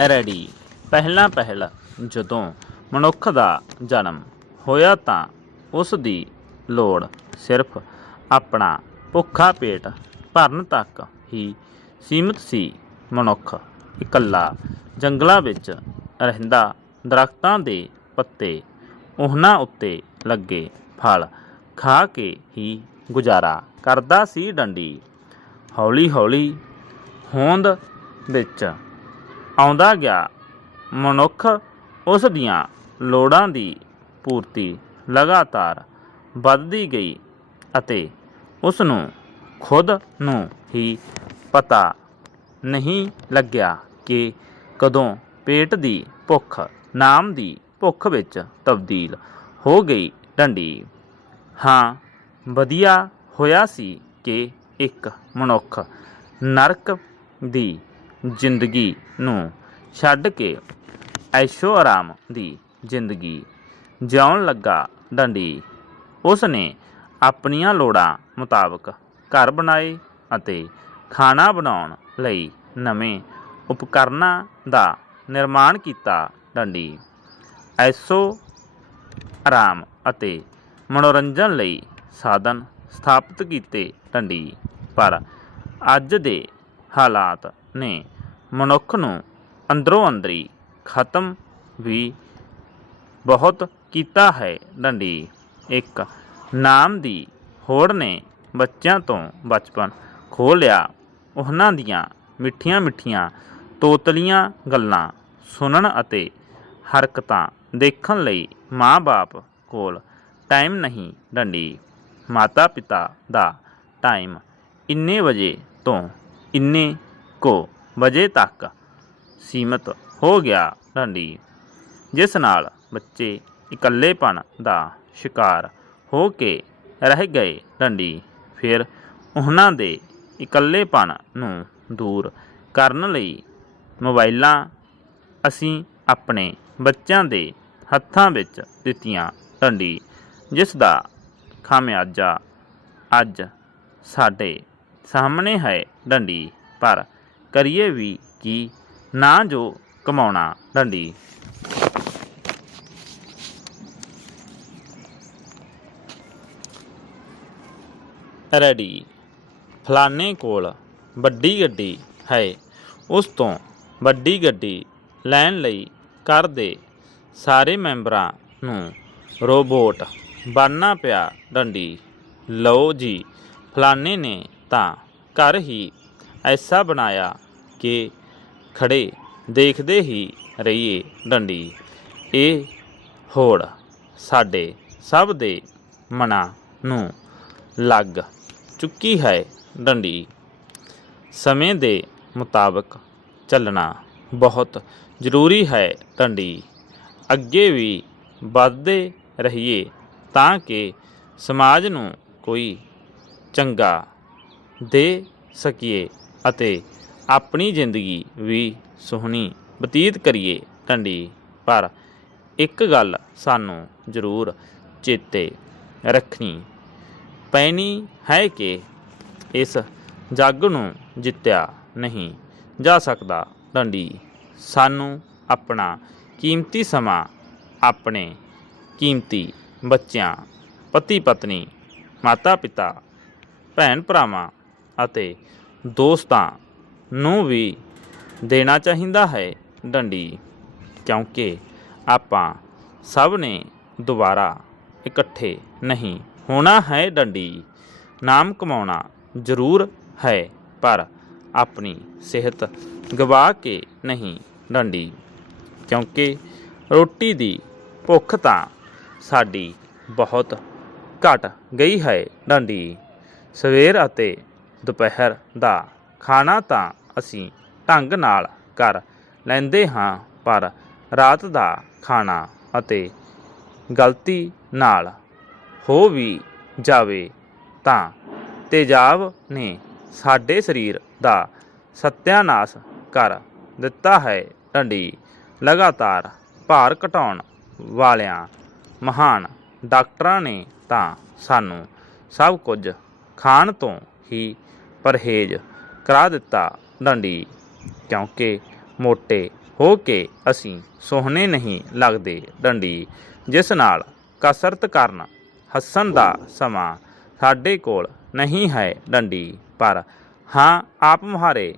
Ready ਪਹਿਲਾਂ ਪਹਿਲ ਜਦੋਂ ਮਨੁੱਖ ਦਾ ਜਨਮ ਹੋਇਆ ਤਾਂ ਉਸ ਦੀ ਲੋੜ ਸਿਰਫ ਆਪਣਾ ਭੁੱਖਾ ਪੇਟ ਭਰਨ ਤੱਕ ਹੀ ਸੀਮਿਤ ਸੀ। ਮਨੁੱਖ ਇਕੱਲਾ ਜੰਗਲਾਂ ਵਿੱਚ ਰਹਿੰਦਾ, ਦਰਖਤਾਂ ਦੇ ਪੱਤੇ ਉਹਨਾਂ ਉੱਤੇ ਲੱਗੇ ਫਲ ਖਾ ਕੇ ਹੀ ਗੁਜ਼ਾਰਾ ਕਰਦਾ ਸੀ ਡੰਡੀ। ਹੌਲੀ ਹੌਲੀ ਹੋਂਦ ਵਿੱਚ ਆਉਂਦਾ ਗਿਆ। ਮਨੁੱਖ ਉਸ ਦੀਆਂ ਲੋੜਾਂ ਦੀ ਪੂਰਤੀ ਲਗਾਤਾਰ ਵੱਧਦੀ ਗਈ ਅਤੇ ਉਸ ਨੂੰ ਖੁਦ ਨੂੰ ਹੀ ਪਤਾ ਨਹੀਂ ਲੱਗਿਆ ਕਿ ਕਦੋਂ ਪੇਟ ਦੀ ਭੁੱਖ, ਨਾਮ ਦੀ ਭੁੱਖ ਵਿੱਚ ਤਬਦੀਲ ਹੋ ਗਈ ਡੰਡੀ। ਹਾਂ, ਵਧੀਆ ਹੋਇਆ ਸੀ ਕਿ ਇੱਕ ਮਨੁੱਖ ਨਰਕ ਦੀ ਜ਼ਿੰਦਗੀ ਨੂੰ ਛੱਡ ਕੇ ਐਸ਼ੋ ਆਰਾਮ ਦੀ ਜ਼ਿੰਦਗੀ ਜਿਉਣ ਲੱਗਾ ਡੰਡੀ। ਉਸ ਨੇ ਆਪਣੀਆਂ ਲੋੜਾਂ ਮੁਤਾਬਕ ਘਰ ਬਣਾਏ ਅਤੇ ਖਾਣਾ ਬਣਾਉਣ ਲਈ ਨਵੇਂ ਉਪਕਰਨਾਂ ਦਾ ਨਿਰਮਾਣ ਕੀਤਾ ਡੰਡੀ। ਐਸੋ ਆਰਾਮ ਅਤੇ ਮਨੋਰੰਜਨ ਲਈ ਸਾਧਨ ਸਥਾਪਿਤ ਕੀਤੇ ਡੰਡੀ। ਪਰ ਅੱਜ ਦੇ ਹਾਲਾਤ ਨੇ ਮਨੁੱਖ ਨੂੰ ਅੰਦਰੋਂ ਅੰਦਰੀ ਖਤਮ ਵੀ ਬਹੁਤ ਕੀਤਾ ਹੈ ਡੰਡੀ। ਇੱਕ ਨਾਮ ਦੀ ਹੋੜ ਨੇ ਬੱਚਿਆਂ ਤੋਂ ਬਚਪਨ ਖੋਹ ਲਿਆ। ਉਹਨਾਂ ਦੀਆਂ ਮਿੱਠੀਆਂ ਮਿੱਠੀਆਂ ਤੋਤਲੀਆਂ ਗੱਲਾਂ ਸੁਣਨ ਅਤੇ ਹਰਕਤਾਂ ਦੇਖਣ ਲਈ ਮਾਂ-ਬਾਪ ਕੋਲ ਟਾਈਮ ਨਹੀਂ ਡੰਡੀ। ਮਾਤਾ ਪਿਤਾ ਦਾ ਟਾਈਮ ਇੰਨੇ ਵਜੇ ਤੋਂ ਇੰਨੇ ਕੋ ਵਜੇ ਤੱਕ ਸੀਮਤ ਹੋ ਗਿਆ ਡੰਡੀ ਜਿਸ ਨਾਲ ਬੱਚੇ ਇਕੱਲੇਪਣ ਦਾ ਸ਼ਿਕਾਰ ਹੋ ਕੇ ਰਹਿ ਗਏ। ਡੰਡੀ ਫਿਰ ਉਹਨਾਂ ਦੇ ਇਕੱਲੇਪਣ ਨੂੰ ਦੂਰ ਕਰਨ ਲਈ ਮੋਬਾਈਲਾਂ ਅਸੀਂ ਆਪਣੇ ਬੱਚਿਆਂ ਦੇ ਹੱਥਾਂ ਵਿੱਚ ਦਿੱਤੀਆਂ। ਡੰਡੀ ਜਿਸ ਦਾ ਖਾਮਿਆਜਾ ਅੱਜ ਸਾਡੇ ਸਾਹਮਣੇ ਹੈ। ਡੰਡੀ ਪਰ ਕਰੀਏ ਵੀ ਕੀ, ਨਾ ਜੋ ਕਮਾਉਣਾ ਡੰਡੀ। ਰੈਡੀ। ਫਲਾਣੇ ਕੋਲ ਵੱਡੀ ਗੱਡੀ ਹੈ। ਉਸ ਤੋਂ ਵੱਡੀ ਗੱਡੀ ਲੈਣ ਲਈ ਘਰ ਦੇ ਸਾਰੇ ਮੈਂਬਰਾਂ ਨੂੰ ਰੋਬੋਟ ਬਣਨਾ ਪਿਆ ਡੰਡੀ। ਲਓ ਜੀ, ਫਲਾਣੇ ਨੇ ਤਾਂ ਘਰ ਹੀ ਐਸਾ ਬਣਾਇਆ ਕੇ ਖੜੇ ਦੇਖਦੇ ਹੀ ਰਹੀਏ ਡੰਡੀ। ਇਹ ਹੋੜ ਸਾਡੇ ਸਭ ਦੇ ਮਨਾਂ ਨੂੰ ਲੱਗ ਚੁੱਕੀ ਹੈ ਡੰਡੀ। ਸਮੇਂ ਦੇ ਮੁਤਾਬਕ ਚੱਲਣਾ ਬਹੁਤ ਜ਼ਰੂਰੀ ਹੈ ਡੰਡੀ। ਅੱਗੇ ਵੀ ਵੱਧਦੇ ਰਹੀਏ ਤਾਂ ਕਿ ਸਮਾਜ ਨੂੰ ਕੋਈ ਚੰਗਾ ਦੇ ਸਕੀਏ ਅਤੇ ਆਪਣੀ ਜ਼ਿੰਦਗੀ ਵੀ ਸੋਹਣੀ ਬਤੀਤ ਕਰੀਏ ਟੰਡੀ ਪਰ ਇੱਕ ਗੱਲ ਸਾਨੂੰ ਜ਼ਰੂਰ ਚੇਤੇ ਰੱਖਣੀ ਪੈਣੀ ਹੈ ਕਿ ਇਸ ਜੱਗ ਨੂੰ ਜਿੱਤਿਆ ਨਹੀਂ ਜਾ ਸਕਦਾ ਡੰਡੀ ਸਾਨੂੰ ਆਪਣਾ ਕੀਮਤੀ ਸਮਾਂ, ਆਪਣੇ ਕੀਮਤੀ ਬੱਚਿਆਂ ਪਤੀ ਪਤਨੀ ਮਾਤਾ ਪਿਤਾ ਭੈਣ ਭਰਾਵਾਂ ਅਤੇ ਦੋਸਤਾਂ ਨੂੰ ਵੀ ਦੇਣਾ ਚਾਹੀਦਾ ਹੈ ਡੰਡੀ, ਕਿਉਂਕਿ ਆਪਾਂ ਸਭ ਨੇ ਦੁਬਾਰਾ ਇਕੱਠੇ ਨਹੀਂ ਹੋਣਾ ਹੈ ਡੰਡੀ। ਨਾਮ ਕਮਾਉਣਾ ਜ਼ਰੂਰ ਹੈ, ਪਰ ਆਪਣੀ ਸਿਹਤ ਗਵਾ ਕੇ ਨਹੀਂ ਡੰਡੀ, ਕਿਉਂਕਿ ਰੋਟੀ ਦੀ ਭੁੱਖ ਤਾਂ ਸਾਡੀ ਬਹੁਤ ਘਟ ਗਈ ਹੈ ਡੰਡੀ। ਸਵੇਰ ਅਤੇ ਦੁਪਹਿਰ ਦਾ ਖਾਣਾ ਤਾਂ ਅਸੀਂ ਢੰਗ ਨਾਲ ਕਰ ਲੈਂਦੇ ਹਾਂ, ਪਰ ਰਾਤ ਦਾ ਖਾਣਾ ਅਤੇ ਗਲਤੀ ਨਾਲ ਹੋ ਵੀ ਜਾਵੇ ਤਾਂ ਤੇਜ਼ਾਬ ਨੇ ਸਾਡੇ ਸਰੀਰ ਦਾ ਸਤਿਆਨਾਸ਼ ਕਰ ਦਿੱਤਾ ਹੈ। ਢੰਡੀ ਲਗਾਤਾਰ ਭਾਰ ਘਟਾਉਣ ਵਾਲਿਆਂ, ਮਹਾਨ ਡਾਕਟਰਾਂ ਨੇ ਤਾਂ ਸਾਨੂੰ ਸਭ ਕੁਝ ਖਾਣ ਤੋਂ ਹੀ ਪਰਹੇਜ਼ ਕਰਾ ਦਿੱਤਾ ਡੰਡੀ। ਕਿਉਂਕਿ ਮੋਟੇ ਹੋ ਕੇ ਅਸੀਂ ਸੋਹਣੇ ਨਹੀਂ ਲੱਗਦੇ ਡੰਡੀ, ਜਿਸ ਨਾਲ ਕਸਰਤ ਕਰਨ ਹੱਸਣ ਦਾ ਸਮਾਂ ਸਾਡੇ ਕੋਲ ਨਹੀਂ ਹੈ ਡੰਡੀ। ਪਰ ਹਾਂ, ਆਪ ਮੁਹਾਰੇ